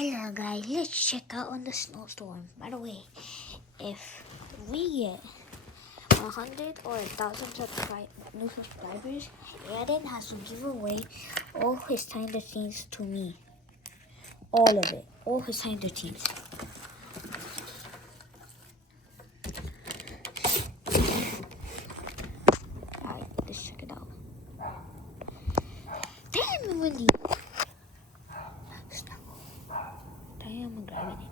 Hello guys, let's check out on the snowstorm. By the way, if we get 100 or 1,000 new subscribers, Aaron has to give away all his Tinder teams to me. All of it. All his Tinder teams. Alright, let's check it out. Damn, Wendy! Damn, I'm grabbing it.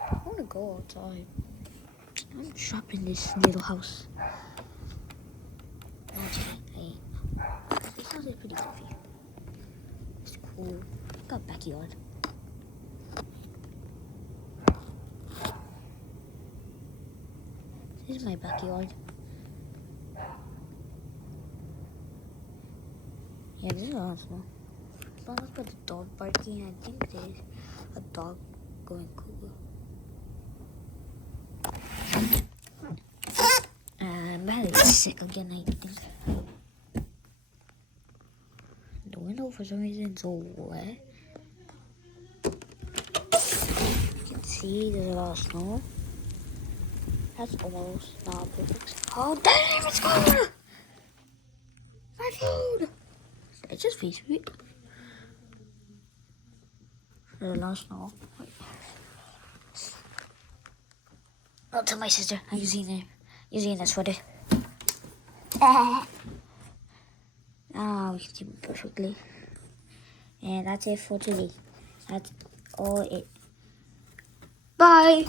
I wanna go outside. I'm trapped in this little house. Actually, I ain't. This house is pretty comfy. It's cool. Got a backyard. This is my backyard. Yeah, this is awesome. As long as got the dog barking, I think there's a dog going cuckoo. And Bailey's sick again, I think. The window for some reason is so wet. You can see there's a lot of snow. That's almost not perfect. Oh damn, it's gone! My food! It's just face sweet. There's a lot of snow. Wait. I'll tell my sister I'm using a sweater. Now we can see it perfectly. And that's it for today. That's all it. Bye!